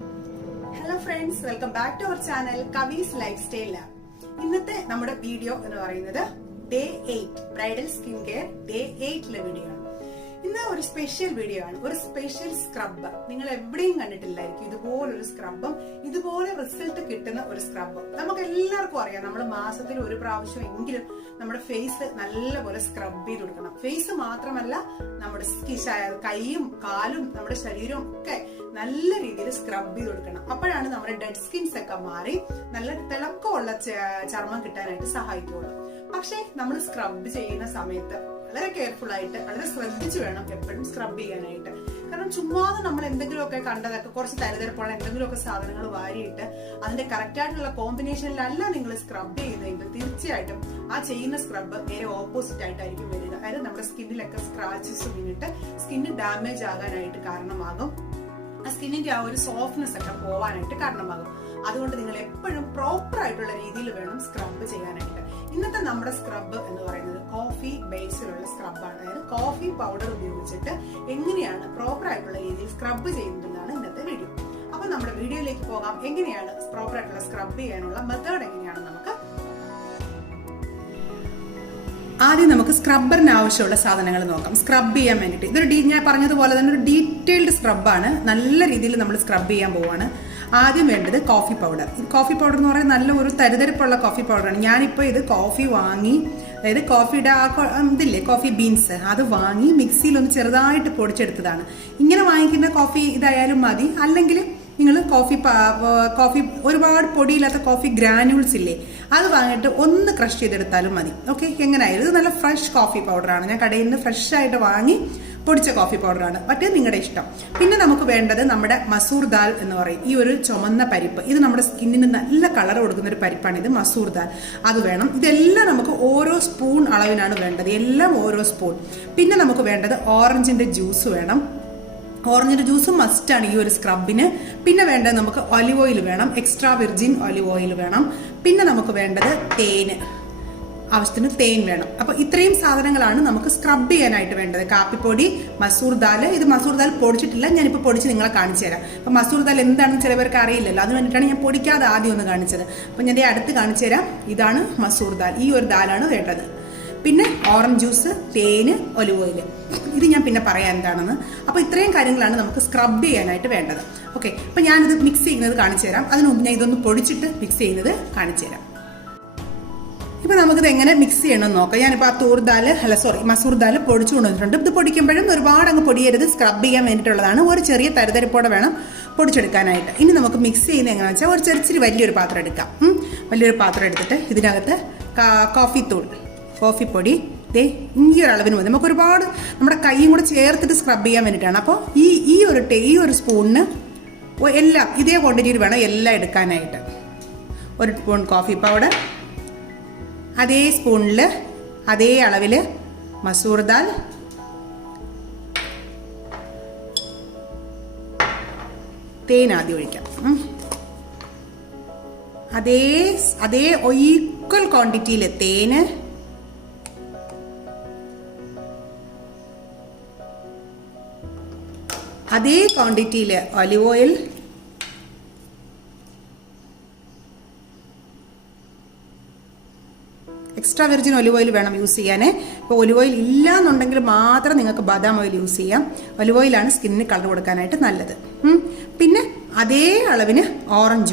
Hello friends, welcome back to our channel Kavi's lifestyle lab. ഇന്നത്തെ നമ്മുടെ video എന്ന് പറയുന്നത് day 8 bridal skin care day 8 video ആണ്. ഇന്ന് ഒരു സ്പെഷ്യൽ വീഡിയോ ആണ്, ഒരു സ്പെഷ്യൽ സ്ക്രബ്. നിങ്ങൾ എവിടെയും കണ്ടിട്ടില്ലായിരിക്കും ഇതുപോലൊരു സ്ക്രബും ഇതുപോലെ റിസൾട്ട് കിട്ടുന്ന ഒരു സ്ക്രബും. നമുക്ക് എല്ലാവർക്കും അറിയാം, നമ്മൾ മാസത്തിൽ ഒരു പ്രാവശ്യം എങ്കിലും നമ്മുടെ ഫേസ് നല്ലപോലെ സ്ക്രബ് ചെയ്ത് കൊടുക്കണം. ഫേസ് മാത്രമല്ല, നമ്മുടെ കൈയും കാലും നമ്മുടെ ശരീരവും ഒക്കെ നല്ല രീതിയിൽ സ്ക്രബ് ചെയ്ത് കൊടുക്കണം. അപ്പോഴാണ് നമ്മുടെ ഡെഡ് സ്കിൻസ് ഒക്കെ മാറി നല്ല തിളക്കമുള്ള ചർമ്മം കിട്ടാനായിട്ട് സഹായിക്കുള്ളൂ. പക്ഷെ നമ്മൾ സ്ക്രബ് ചെയ്യുന്ന സമയത്ത് വളരെ കെയർഫുൾ ആയിട്ട് വളരെ ശ്രദ്ധിച്ചു വേണം എപ്പോഴും സ്ക്രബ് ചെയ്യാനായിട്ട്. കാരണം ചുമ്മാതെ നമ്മൾ എന്തെങ്കിലുമൊക്കെ കണ്ടതൊക്കെ കുറച്ച് തരതരപ്പുള്ള എന്തെങ്കിലുമൊക്കെ സാധനങ്ങൾ വാരിയിട്ട് അതിന്റെ കറക്റ്റ് ആയിട്ടുള്ള കോമ്പിനേഷനിലല്ല നിങ്ങൾ സ്ക്രബ് ചെയ്യുന്നതെങ്കിൽ തീർച്ചയായിട്ടും ആ ചെയ്യുന്ന സ്ക്രബ് നേരെ ഓപ്പോസിറ്റ് ആയിട്ടായിരിക്കും വരിക. അതായത് നമ്മുടെ സ്കിന്നിലൊക്കെ സ്ക്രാച്ചസ് വീണിട്ട് സ്കിന്ന് ഡാമേജ് ആകാനായിട്ട് കാരണമാകും. ആ സ്കിന്നിന്റെ ആ ഒരു സോഫ്റ്റ്നെസ് ഒക്കെ പോവാനായിട്ട് കാരണമാകും. അതുകൊണ്ട് നിങ്ങൾ എപ്പോഴും പ്രോപ്പർ ആയിട്ടുള്ള രീതിയിൽ വേണം സ്ക്രബ് ചെയ്യാനായിട്ട്. ഇന്നത്തെ നമ്മുടെ സ്ക്രബ് എന്ന് പറയുന്നത് കോഫി ബേസിലുള്ള സ്ക്രബാണ്. അതായത് കോഫി പൗഡർ ഉപയോഗിച്ചിട്ട് എങ്ങനെയാണ് പ്രോപ്പർ ആയിട്ടുള്ള രീതിയിൽ സ്ക്രബ് ചെയ്യുന്നതെന്നാണ് ഇന്നത്തെ വീഡിയോ. അപ്പൊ നമ്മുടെ വീഡിയോയിലേക്ക് പോകാം. എങ്ങനെയാണ് പ്രോപ്പർ ആയിട്ടുള്ള സ്ക്രബ് ചെയ്യാനുള്ള മെത്തേഡ് എങ്ങനെയാണ് നമുക്ക് ആദ്യം നമുക്ക് സ്ക്രബ്ബറിന് ആവശ്യമുള്ള സാധനങ്ങൾ നോക്കാം. സ്ക്രബ് ചെയ്യാൻ വേണ്ടിയിട്ട് ഇതൊരു ഞാൻ പറഞ്ഞതുപോലെ തന്നെ ഒരു ഡീറ്റെയിൽഡ് സ്ക്രബാണ്. നല്ല രീതിയിൽ നമ്മൾ സ്ക്രബ് ചെയ്യാൻ പോവാണ്. ആദ്യം വേണ്ടത് കോഫി പൗഡർ. കോഫി പൗഡർ എന്ന് പറയുന്നത് നല്ല ഒരു തരിതരിപ്പുള്ള കോഫി പൗഡറാണ്. ഞാനിപ്പോൾ ഇത് കോഫി വാങ്ങി, അതായത് കോഫിയുടെ ഇതില്ലേ കോഫി ബീൻസ്, അത് വാങ്ങി മിക്സിയിൽ ഒന്ന് ചെറുതായിട്ട് പൊടിച്ചെടുത്തതാണ്. ഇങ്ങനെ വാങ്ങിക്കുന്ന കോഫി ഇതായാലും മതി. അല്ലെങ്കിൽ നിങ്ങൾ കോഫി ഒരുപാട് പൊടിയില്ലാത്ത കോഫി ഗ്രാനുൾസ് ഇല്ലേ, അത് വാങ്ങിയിട്ട് ഒന്ന് ക്രഷ് ചെയ്തെടുത്താലും മതി. ഓക്കെ, എങ്ങനെയായാലും ഇത് നല്ല ഫ്രഷ് കോഫി പൗഡറാണ്. ഞാൻ കടയിൽ നിന്ന് ഫ്രഷ് ആയിട്ട് വാങ്ങി പൊടിച്ച കോഫി പൗഡറാണ്. മറ്റേ നിങ്ങളുടെ ഇഷ്ടം. പിന്നെ നമുക്ക് വേണ്ടത് നമ്മുടെ മസൂർ ദാൽ എന്ന് പറയും. ഈ ഒരു ചുമന്ന പരിപ്പ്, ഇത് നമ്മുടെ സ്കിന്നിന് നല്ല കളർ കൊടുക്കുന്ന ഒരു പരിപ്പാണ്. ഇത് മസൂർ ദാൽ, അത് വേണം. ഇതെല്ലാം നമുക്ക് ഓരോ സ്പൂൺ അളവിനാണ് വേണ്ടത്, എല്ലാം ഓരോ സ്പൂൺ. പിന്നെ നമുക്ക് വേണ്ടത് ഓറഞ്ചിന്റെ ജ്യൂസ് വേണം. ഓറഞ്ചിന്റെ ജ്യൂസ് മസ്റ്റാണ് ഈ ഒരു സ്ക്രബിന്. പിന്നെ വേണ്ടത് നമുക്ക് ഒലിവ് ഓയിൽ വേണം, എക്സ്ട്രാ വിർജിൻ ഒലിവ് ഓയിൽ വേണം. പിന്നെ നമുക്ക് വേണ്ടത് തേന്, ആവശ്യത്തിന് തേൻ വേണം. അപ്പൊ ഇത്രയും സാധനങ്ങളാണ് നമുക്ക് സ്ക്രബ് ചെയ്യാനായിട്ട് വേണ്ടത്. കാപ്പിപ്പൊടി, മസൂർ ദാൽ. ഇത് മസൂർ ദാൽ പൊടിച്ചിട്ടില്ല, ഞാനിപ്പോൾ പൊടിച്ച് നിങ്ങളെ കാണിച്ചു തരാം. അപ്പൊ മസൂർ ദാൽ എന്താണെന്ന് ചിലവർക്ക് അറിയില്ലല്ലോ, അത് വേണ്ടിയിട്ടാണ് ഞാൻ പൊടിക്കാതെ ആദ്യം ഒന്ന് കാണിച്ചത്. അപ്പൊ ഞാൻ അടുത്ത് കാണിച്ചു തരാം. ഇതാണ് മസൂർ ദാൽ, ഈ ഒരു ദാലാണ് വേണ്ടത്. പിന്നെ ഓറഞ്ച് ജ്യൂസ്, തേന്, ഒലിവ് ഓയിൽ. ഇത് ഞാൻ പിന്നെ പറയാം എന്താണെന്ന്. അപ്പൊ ഇത്രയും കാര്യങ്ങളാണ് നമുക്ക് സ്ക്രബ് ചെയ്യാനായിട്ട് വേണ്ടത്. ഓക്കെ, അപ്പൊ ഞാനിത് മിക്സ് ചെയ്യുന്നത് കാണിച്ചു തരാം. അതിന് മുമ്പ് ഞാൻ ഇതൊന്ന് പൊടിച്ചിട്ട് മിക്സ് ചെയ്യുന്നത് കാണിച്ചു തരാം. ഇപ്പൊ നമുക്കിത് എങ്ങനെ മിക്സ് ചെയ്യണമെന്ന് നോക്കാം. ഞാനിപ്പോൾ മസൂർ ദാൽ പൊടിച്ചു കൊണ്ടുവന്നിട്ടുണ്ട്. ഇത് പൊടിക്കുമ്പോഴും ഒരുപാട് അങ്ങ് പൊടിയരുത്, സ്ക്രബ് ചെയ്യാൻ വേണ്ടിയിട്ടുള്ളതാണ്. ഒരു ചെറിയ തരിതരിപ്പോടെ വേണം പൊടിച്ചെടുക്കാനായിട്ട്. ഇനി നമുക്ക് മിക്സ് ചെയ്യുന്നത് എങ്ങനെയാണെന്ന് വെച്ചാൽ ഒരു ചെറിയ വലിയൊരു പാത്രം എടുക്കാം. വലിയൊരു പാത്രം എടുത്തിട്ട് ഇതിനകത്ത് കോഫിപ്പൊടി ഈ ഒരു അളവിന് മതി. നമുക്ക് ഒരുപാട് നമ്മുടെ കൈയും കൂടെ ചേർത്തിട്ട് സ്ക്രബ് ചെയ്യാൻ വേണ്ടിയിട്ടാണ്. അപ്പോൾ ഈ ഒരു സ്പൂണിന് എല്ലാം ഇതേ ക്വാണ്ടിറ്റിയിൽ വേണം എല്ലാം എടുക്കാനായിട്ട്. ഒരു സ്പൂൺ കോഫി പൗഡർ, അതേ സ്പൂണിൽ അതേ അളവിൽ മസൂർ ദാൽ, തേൻ ആദ്യം ഒഴിക്കാം. അതേ ഈക്വൽ ക്വാണ്ടിറ്റിയിൽ തേന്, അതേ ക്വാണ്ടിറ്റിയിൽ olive oil, extra virgin olive oil വേണം യൂസ് ചെയ്യാൻ. ഇപ്പോൾ ഒലിവ് ഓയിൽ ഇല്ല എന്നുണ്ടെങ്കിൽ മാത്രം നിങ്ങൾക്ക് ബദാം ഓയിൽ യൂസ് ചെയ്യാം. ഒലിവ് ഓയിലാണ് സ്കിന്നിന് കളർ കൊടുക്കാനായിട്ട് നല്ലത്. പിന്നെ അതേ അളവിന് ഓറഞ്ച്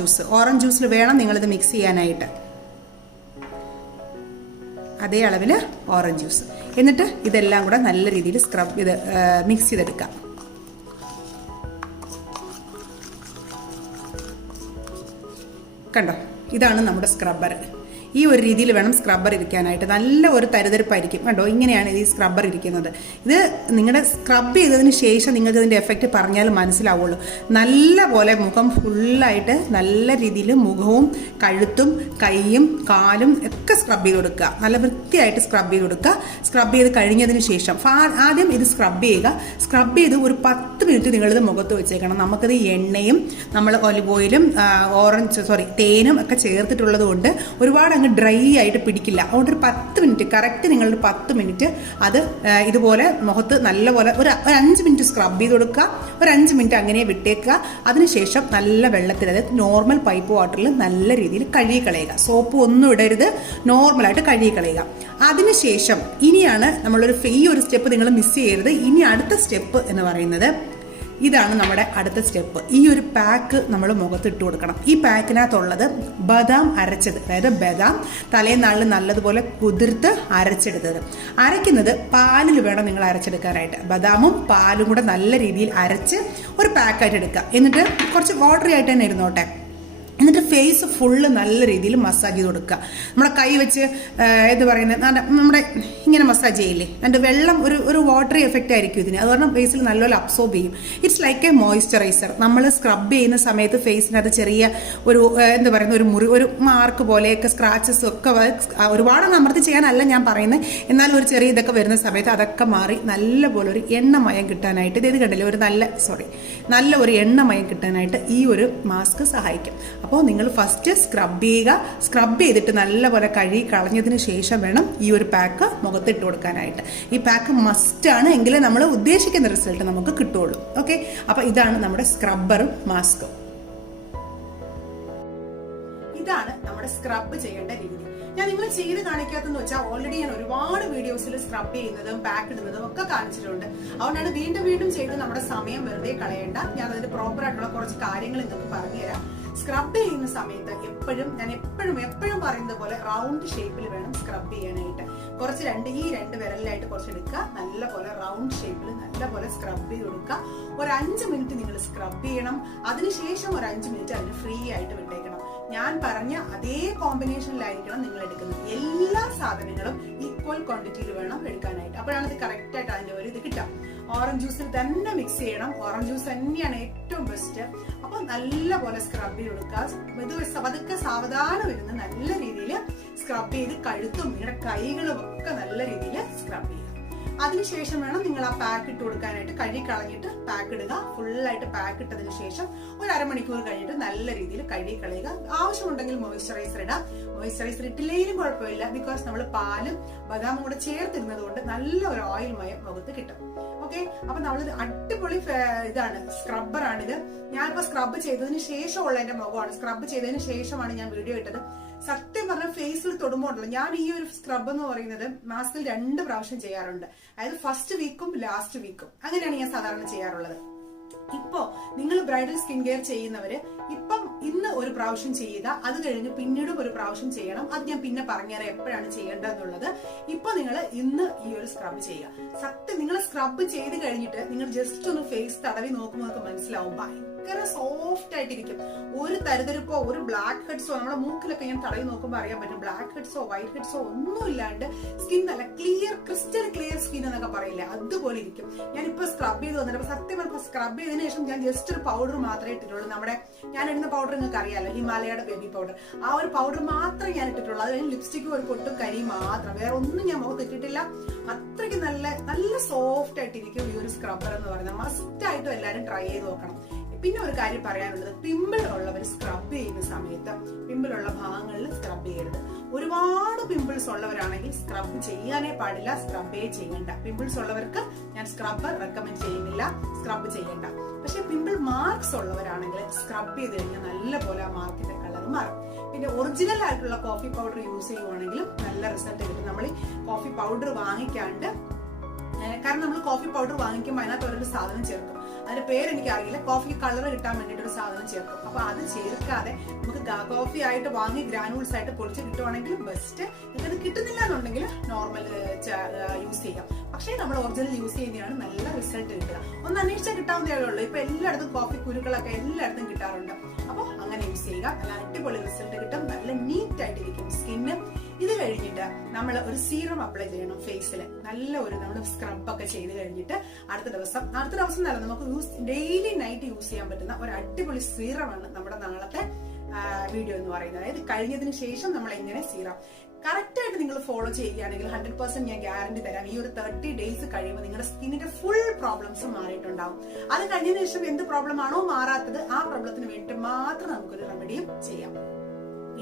ജ്യൂസിൽ വേണം നിങ്ങളിത് മിക്സ് ചെയ്യാനായിട്ട്. അതേ അളവിൽ ഓറഞ്ച് ജ്യൂസ്. എന്നിട്ട് ഇതെല്ലാം കൂടെ നല്ല രീതിയിൽ മിക്സ് ചെയ്തെടുക്കാം. കണ്ടോ, ഇതാണ് നമ്മുടെ സ്ക്രബ്ബർ. ഈ ഒരു രീതിയിൽ വേണം സ്ക്രബ്ബർ ഇരിക്കാനായിട്ട്. നല്ല ഒരു തരിതരിപ്പായിരിക്കും. കണ്ടോ, ഇങ്ങനെയാണ് ഈ സ്ക്രബ്ബർ ഇരിക്കുന്നത്. ഇത് നിങ്ങളുടെ സ്ക്രബ് ചെയ്തതിന് ശേഷം നിങ്ങൾക്ക് ഇതിൻ്റെ എഫക്റ്റ് പറഞ്ഞാൽ മനസ്സിലാവുള്ളൂ. നല്ല പോലെ മുഖം ഫുള്ളായിട്ട് നല്ല രീതിയിൽ മുഖവും കഴുത്തും കൈയും കാലും ഒക്കെ സ്ക്രബ് ചെയ്ത് കൊടുക്കുക. നല്ല വൃത്തിയായിട്ട് സ്ക്രബ് ചെയ്ത് കൊടുക്കുക. സ്ക്രബ് ചെയ്ത് കഴിഞ്ഞതിന് ശേഷം ആദ്യം ഇത് സ്ക്രബ് ചെയ്യുക. സ്ക്രബ് ചെയ്ത് ഒരു 10 മിനിറ്റ് നിങ്ങളിത് മുഖത്ത് വെച്ചേക്കണം. നമുക്കിത് എണ്ണയും നമ്മൾ ഒലിവ് ഓയിലും തേനും ഒക്കെ ചേർത്തിട്ടുള്ളത് കൊണ്ട് ഒരുപാട് അങ്ങ് ഡ്രൈ ആയിട്ട് പിടിക്കില്ല. അതുകൊണ്ട് ഒരു 10 മിനിറ്റ് കറക്റ്റ് നിങ്ങളുടെ 10 മിനിറ്റ് അത് ഇതുപോലെ മുഖത്ത് നല്ലപോലെ ഒരു 5 മിനിറ്റ് സ്ക്രബ് ചെയ്ത് കൊടുക്കുക. ഒരു 5 മിനിറ്റ് അങ്ങനെ വിട്ടേക്കുക. അതിനുശേഷം നല്ല വെള്ളത്തിൽ, അതായത് നോർമൽ പൈപ്പ് വാട്ടറിൽ നല്ല രീതിയിൽ കഴുകി കളയുക. സോപ്പ് ഒന്നും ഇടരുത്, നോർമലായിട്ട് കഴുകി കളയുക. അതിനുശേഷം ഇനിയാണ് ഈ ഒരു സ്റ്റെപ്പ് നിങ്ങൾ മിസ് ചെയ്യരുത്. ഇനി അടുത്ത സ്റ്റെപ്പ് എന്ന് പറയുന്നത് ഇതാണ്. നമ്മുടെ അടുത്ത സ്റ്റെപ്പ്, ഈ ഒരു പാക്ക് നമ്മൾ മുഖത്ത് ഇട്ട് കൊടുക്കണം. ഈ പാക്കിനകത്തുള്ളത് ബദാം അരച്ചത്, അതായത് ബദാം തലേനാളിൽ നല്ലതുപോലെ കുതിർത്ത് അരച്ചെടുത്തത്. അരയ്ക്കുന്നത് പാലിൽ വേണം നിങ്ങൾ അരച്ചെടുക്കാനായിട്ട്. ബദാമും പാലും കൂടെ നല്ല രീതിയിൽ അരച്ച് ഒരു പാക്കായിട്ട് എടുക്കുക. എന്നിട്ട് കുറച്ച് വാട്ടറി ആയിട്ട് തന്നെ ഇരുന്നോട്ടെ. എന്നിട്ട് ഫേസ് ഫുള്ള് നല്ല രീതിയിൽ മസാജ് ചെയ്ത് കൊടുക്കുക. നമ്മുടെ കൈ വെച്ച് എന്താ പറയുന്നത്, നമ്മുടെ ഇങ്ങനെ മസാജ് ചെയ്യില്ലേ, അതിൻ്റെ വെള്ളം ഒരു വാട്ടറി എഫക്റ്റ് ആയിരിക്കും ഇതിന്. അത് കാരണം ഫേസിൽ നല്ലപോലെ അബ്സോർബ് ചെയ്യും. It's like A moisturiser. നമ്മൾ സ്ക്രബ് ചെയ്യുന്ന സമയത്ത് ഫേസിനകത്ത് ചെറിയ ഒരു എന്താ പറയുന്ന ഒരു മാർക്ക് പോലെയൊക്കെ സ്ക്രാച്ചസ് ഒക്കെ ഒരുപാട് അമർത്തി ചെയ്യാനല്ല ഞാൻ പറയുന്നത്, എന്നാലും ഒരു ചെറിയ ഇതൊക്കെ വരുന്ന സമയത്ത് അതൊക്കെ മാറി നല്ലപോലെ ഒരു എണ്ണമയം കിട്ടാനായിട്ട്, ഇത് കണ്ടില്ലേ, ഒരു നല്ല ഒരു എണ്ണമയം കിട്ടാനായിട്ട് ഈ ഒരു മാസ്ക് സഹായിക്കും. അപ്പോൾ നിങ്ങൾ ഫസ്റ്റ് സ്ക്രബ് ചെയ്യുക. സ്ക്രബ് ചെയ്തിട്ട് നല്ലപോലെ കഴുകി കളഞ്ഞതിന് ശേഷം വേണം ഈ ഒരു പാക്ക് മുഖത്തിട്ട് കൊടുക്കാനായിട്ട്. ഈ പാക്ക് മസ്റ്റാണ്, എങ്കിലേ നമ്മൾ ഉദ്ദേശിക്കുന്ന റിസൾട്ട് നമുക്ക് കിട്ടുള്ളൂ. ഓക്കെ, അപ്പോൾ ഇതാണ് നമ്മുടെ സ്ക്രബ്ബറും മാസ്കും. ഇതാണ് നമ്മുടെ സ്ക്രബ് ചെയ്യേണ്ട രീതി. ഞാൻ നിങ്ങൾ ചെയ്ത് കാണിക്കാത്തെന്ന് വെച്ചാൽ ഓൾറെഡി ഞാൻ ഒരുപാട് വീഡിയോസിൽ സ്ക്രബ് ചെയ്യുന്നതും പാക്ക് ഇടുന്നതും ഒക്കെ കാണിച്ചിട്ടുണ്ട്. അതുകൊണ്ടാണ് വീണ്ടും ചെയ്ത് നമ്മുടെ സമയം വെറുതെ കളയേണ്ട. ഞാൻ അതിന്റെ പ്രോപ്പർ ആയിട്ടുള്ള കുറച്ച് കാര്യങ്ങൾ നിങ്ങൾക്ക് പറഞ്ഞുതരാം. സ്ക്രബ് ചെയ്യുന്ന സമയത്ത് ഞാൻ എപ്പോഴും പറയുന്നത് പോലെ റൗണ്ട് ഷേപ്പിൽ വേണം സ്ക്രബ് ചെയ്യാനായിട്ട്. ഈ രണ്ട് വിരലിലായിട്ട് കുറച്ച് എടുക്കുക, നല്ലപോലെ റൗണ്ട് ഷേപ്പിൽ നല്ലപോലെ സ്ക്രബ് ചെയ്ത് കൊടുക്കുക. ഒരു 5 മിനിറ്റ് നിങ്ങൾ സ്ക്രബ് ചെയ്യണം. അതിനുശേഷം ഒരു 5 മിനിറ്റ് അതിന് ഫ്രീ ആയിട്ട് വിട്ടേക്കണം. ഞാൻ പറഞ്ഞ അതേ കോമ്പിനേഷനിലായിരിക്കണം നിങ്ങൾ എടുക്കുന്നത്. എല്ലാ സാധനങ്ങളും ഈക്വൽ ക്വാണ്ടിറ്റിയിൽ വേണം എടുക്കാനായിട്ട്. അപ്പോഴാണ് ഇത് കറക്റ്റ് ആയിട്ട് അതിന്റെ ഒരു ഇത് കിട്ടാം. ഓറഞ്ച് ജ്യൂസിൽ തന്നെ മിക്സ് ചെയ്യണം. ഓറഞ്ച് ജ്യൂസ് തന്നെയാണ് ഏറ്റവും ബെസ്റ്റ്. അപ്പൊ നല്ലപോലെ സ്ക്രബ് ചെയ്ത് കൊടുക്കുക. പതുക്കെ സാവധാനം ഇരുന്ന് നല്ല രീതിയിൽ സ്ക്രബ് ചെയ്ത് കഴുത്തും നിങ്ങളുടെ കൈകളും ഒക്കെ നല്ല രീതിയിൽ സ്ക്രബ് ചെയ്യുക. അതിനുശേഷം വേണം നിങ്ങൾ ആ പാക്ക് ഇട്ട് കൊടുക്കാനായിട്ട്. കഴുകി കളഞ്ഞിട്ട് പാക്ക് ഇടുക. ഫുള്ളായിട്ട് പാക്ക് ഇട്ടതിന് ശേഷം ഒരു അരമണിക്കൂർ കഴിഞ്ഞിട്ട് നല്ല രീതിയിൽ കഴുകി കളയുക. ആവശ്യമുണ്ടെങ്കിൽ മോയ്സ്ചറൈസർ ഇടാം. മോയ്സ്ചറൈസർ ഇട്ടില്ലെങ്കിലും കുഴപ്പമില്ല, ബിക്കോസ് നമ്മൾ പാലും ബദാമും കൂടെ ചേർത്തിരുന്നത് കൊണ്ട് നല്ല ഒരു ഓയിൽ മയം മുഖത്ത് കിട്ടും. ഓക്കെ, അപ്പൊ നമ്മളിത് അടിപൊളി ഇതാണ്, സ്ക്രബ്ബറാണിത്. ഞാനിപ്പോ സ്ക്രബ് ചെയ്തതിന് ശേഷമുള്ള എന്റെ മുഖമാണ്. സ്ക്രബ് ചെയ്തതിന് ശേഷമാണ് ഞാൻ വീഡിയോ ഇട്ടത്. സത്യം പറഞ്ഞാൽ ഫേസിൽ തൊടുമ്പോണ്ടല്ലോ, ഞാൻ ഈ ഒരു സ്ക്രബ് എന്ന് പറയുന്നത് മാസത്തിൽ 2 പ്രാവശ്യം ചെയ്യാറുണ്ട്. അതായത് ഫസ്റ്റ് വീക്കും ലാസ്റ്റ് വീക്കും, അങ്ങനെയാണ് ഞാൻ സാധാരണ ചെയ്യാറുള്ളത്. ഇപ്പോ നിങ്ങൾ ബ്രൈഡൽ സ്കിൻ കെയർ ചെയ്യുന്നവര് ഇന്ന് ഒരു പ്രാവശ്യം ചെയ്യുക. അത് കഴിഞ്ഞ് പിന്നീടും ഒരു പ്രാവശ്യം ചെയ്യണം. അത് ഞാൻ പിന്നെ പറഞ്ഞുതരാം എപ്പോഴാണ് ചെയ്യേണ്ടതെന്നുള്ളത്. ഇപ്പൊ നിങ്ങൾ ഇന്ന് ഈ ഒരു സ്ക്രബ് ചെയ്യുക. സത്യം, നിങ്ങൾ സ്ക്രബ് ചെയ്ത് കഴിഞ്ഞിട്ട് നിങ്ങൾ ജസ്റ്റ് ഒന്ന് ഫേസ് തടവി നോക്കുമ്പോൾ നമുക്ക് മനസ്സിലാവും, ഭയങ്കര സോഫ്റ്റ് ആയിട്ടിരിക്കും. ഒരു തരുതരിപ്പോ ഒരു ബ്ലാക്ക് ഹെഡ്സോ, നമ്മുടെ മൂക്കിലൊക്കെ ഞാൻ തടവി നോക്കുമ്പോൾ അറിയാൻ പറ്റും, ബ്ലാക്ക് ഹെഡ്സോ വൈറ്റ് ഹെഡ്സോ ഒന്നും ഇല്ലാണ്ട് സ്കിൻ നല്ല ക്രിസ്റ്റൽ ക്ലിയർ സ്കിൻ എന്നൊക്കെ പറയില്ല, അതുപോലെ ഇരിക്കും. ഞാനിപ്പോ സ്ക്രബ് ചെയ്ത് വന്നിട്ട് സത്യം പറഞ്ഞ സ്ക്രബ് ചെയ്തതിനു ശേഷം ഞാൻ ജസ്റ്റ് ഒരു പൗഡർ മാത്രമേ ഇട്ടിട്ടുള്ളൂ. ഞാൻ ഇടുന്ന പൗഡർ നിങ്ങൾക്ക് അറിയാലോ, ഹിമാലയയുടെ ബേബി പൗഡർ. ആ ഒരു പൗഡർ മാത്രമേ ഞാൻ ഇട്ടിട്ടുള്ളൂ. അത് കഴിഞ്ഞ് ലിപ്സ്റ്റിക്കും ഒരു പൊട്ടും കരിയും മാത്രം, വേറെ ഒന്നും ഞാൻ മുഖത്ത് ഇട്ടിട്ടില്ല. അത്രയ്ക്ക് നല്ല സോഫ്റ്റ് ആയിട്ടിരിക്കും ഈ ഒരു സ്ക്രബ്ബർ എന്ന് പറയുന്നത്. മസ്റ്റ് ആയിട്ടും എല്ലാവരും ട്രൈ ചെയ്ത് നോക്കണം. പിന്നെ ഒരു കാര്യം പറയാനുള്ളത്, പിമ്പിൾ ഉള്ളവർ സ്ക്രബ് ചെയ്യുന്ന സമയത്ത് പിമ്പിൾ ഉള്ള ഭാഗങ്ങളിൽ സ്ക്രബ് ചെയ്യരുത്. ഒരുപാട് പിമ്പിൾസ് ഉള്ളവരാണെങ്കിൽ സ്ക്രബ് ചെയ്യാനേ പാടില്ല, സ്ക്രബേ ചെയ്യണ്ട. പിമ്പിൾസ് ഉള്ളവർക്ക് ഞാൻ സ്ക്രബ്ബർ റെക്കമെൻഡ് ചെയ്യുന്നില്ല, സ്ക്രബ് ചെയ്യണ്ട. പക്ഷെ പിമ്പിൾ മാർക്സ് ഉള്ളവരാണെങ്കിൽ സ്ക്രബ് ചെയ്ത് കഴിഞ്ഞാൽ നല്ലപോലെ ആ മാർക്കിന്റെ കളർ മാറും. പിന്നെ ഒറിജിനൽ ആയിട്ടുള്ള കോഫി പൗഡർ യൂസ് ചെയ്യുവാണെങ്കിലും നല്ല റിസൾട്ട് കിട്ടും. നമ്മൾ ഈ കോഫി പൗഡർ വാങ്ങിക്കാണ്ട്, കാരണം നമ്മൾ കോഫി പൗഡർ വാങ്ങിക്കുമ്പോൾ അതിനകത്ത് ഓരോ സാധനം ചേർക്കും. അതിന്റെ പേര് എനിക്ക് അറിയില്ല. കോഫി കളർ കിട്ടാൻ വേണ്ടിയിട്ട് ഒരു സാധനം ചേർക്കും. അപ്പൊ അത് ചേർക്കാതെ നമുക്ക് കോഫി ആയിട്ട് വാങ്ങി ഗ്രാനുൾസ് ആയിട്ട് പൊടിച്ച് കിട്ടുവാണെങ്കിൽ ബെസ്റ്റ്. നിങ്ങൾക്ക് കിട്ടുന്നില്ല എന്നുണ്ടെങ്കിൽ നോർമൽ യൂസ് ചെയ്യാം. പക്ഷേ നമ്മൾ ഒറിജിനൽ യൂസ് ചെയ്യുന്നതാണ് നല്ല റിസൾട്ട് കിട്ടുക. ഒന്ന് അന്വേഷിച്ചാൽ കിട്ടാവുന്നതേ ഉള്ളൂ. ഇപ്പൊ എല്ലായിടത്തും കോഫി കുരുക്കളൊക്കെ എല്ലായിടത്തും കിട്ടാറുണ്ട്. അപ്പൊ അങ്ങനെ യൂസ് ചെയ്യുക, നല്ല അടിപൊളി റിസൾട്ട് കിട്ടും. നല്ല നീറ്റ് ആയിട്ടിരിക്കും സ്കിന്ന്. ഇത് കഴിഞ്ഞിട്ട് നമ്മൾ ഒരു സീറം അപ്ലൈ ചെയ്യണം ഫേസിൽ. നല്ല ഒരു നമ്മൾ സ്ക്രബ് ഒക്കെ ചെയ്ത് കഴിഞ്ഞിട്ട് അടുത്ത ദിവസം നല്ല നമുക്ക് ഡെയിലി നൈറ്റ് യൂസ് ചെയ്യാൻ പറ്റുന്ന ഒരു അടിപൊളി സീറമാണ് നമ്മുടെ നാളത്തെ വീഡിയോ എന്ന് പറയുന്നത്. അതായത് കഴിഞ്ഞതിന് ശേഷം നമ്മൾ എങ്ങനെ സീറം കറക്റ്റ് ആയിട്ട് നിങ്ങൾ ഫോളോ ചെയ്യുകയാണെങ്കിൽ 100% ഞാൻ ഗ്യാരണ്ടി തരാം. ഈ ഒരു 30 ഡേയ്സ് കഴിയുമ്പോൾ നിങ്ങളുടെ സ്കിന്നിന്റെ ഫുൾ പ്രോബ്ലംസ് മാറിയിട്ടുണ്ടാവും. അത് കഴിഞ്ഞതിന് ശേഷം എന്ത് പ്രോബ്ലം ആണോ മാറാത്തത്, ആ പ്രോബ്ലത്തിന് വേണ്ടി മാത്രം നമുക്കൊരു റെമഡിയും ചെയ്യാം.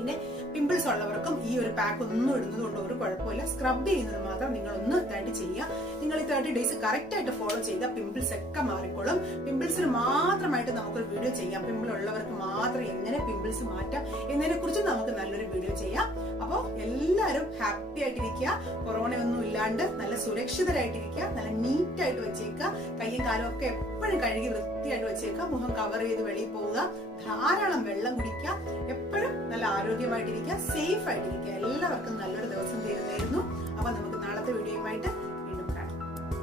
പിന്നെ പിമ്പിൾസ് ഉള്ളവർക്കും ഈ ഒരു പാക്ക് ഒന്നും ഇടുന്നത് കൊണ്ട് ഒരു കുഴപ്പമില്ല. സ്ക്രബ് ചെയ്യുന്നത് മാത്രം നിങ്ങൾ ഒന്ന് ഇതായിട്ട് ചെയ്യുക. നിങ്ങൾ ഈ 30 ഡേയ്സ് കറക്റ്റ് ആയിട്ട് ഫോളോ ചെയ്താൽ പിമ്പിൾസ് ഒക്കെ മാറിക്കോളും. പിമ്പിൾസിന് മാത്രമായിട്ട് നമുക്കൊരു വീഡിയോ ചെയ്യാം. പിമ്പിൾ ഉള്ളവർക്ക് മാത്രം എങ്ങനെ പിമ്പിൾസ് മാറ്റാം എന്നതിനെ കുറിച്ച് നമുക്ക് നല്ലൊരു വീഡിയോ ചെയ്യാം. അപ്പോൾ എല്ലാവരും ഹാപ്പി ആയിട്ടിരിക്കുക, കൊറോണ ഒന്നും ഇല്ലാണ്ട് നല്ല സുരക്ഷിതരായിട്ടിരിക്കുക, നല്ല നീറ്റ് ആയിട്ട് വെച്ചേക്കുക, കയ്യും കാലും ഒക്കെ എപ്പോഴും കഴുകി വൃത്തിയായിട്ട് വെച്ചേക്കുക, മുഖം കവർ ചെയ്ത് വെളിയിൽ പോവുക, ധാരാളം വെള്ളം കുടിക്കുക, എപ്പോഴും നല്ല ആരോഗ്യമായിട്ടിരിക്കുക, സേഫ് ആയിട്ടിരിക്കുക. എല്ലാവർക്കും നല്ലൊരു ദിവസം തരുന്നതായിരുന്നു. അപ്പൊ നമുക്ക് നാളത്തെ വീഡിയോയുമായിട്ട്